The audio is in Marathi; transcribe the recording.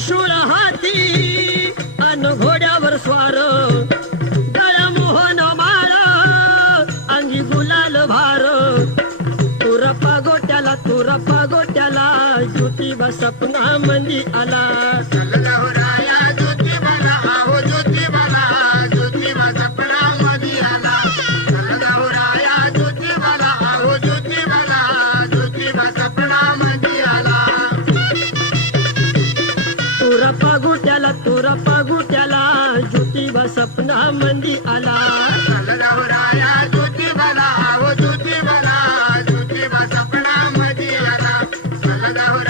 त्रिशूळ हाती अन घोड्यावर स्वार गळ्या मोहन माळ अंगी गुलाल भार तुरपा गोट्याला ज्योतिबा सपना मंदी आला चलगवराया ज्योतिबाला आहो ज्योतिबाला ज्योतिबा सपना मधी आला चलगवराया ज्योतिबाला आहो ज्योतिबाला ज्योतिबा सपना मधी आला तुरपा गोट्याला ज्योतिबा सपना मंदी आला चलगवराया ज्योतिबाला आहो ज्योतिबाला ज्योतिबा सपना मधी आला चलगवराया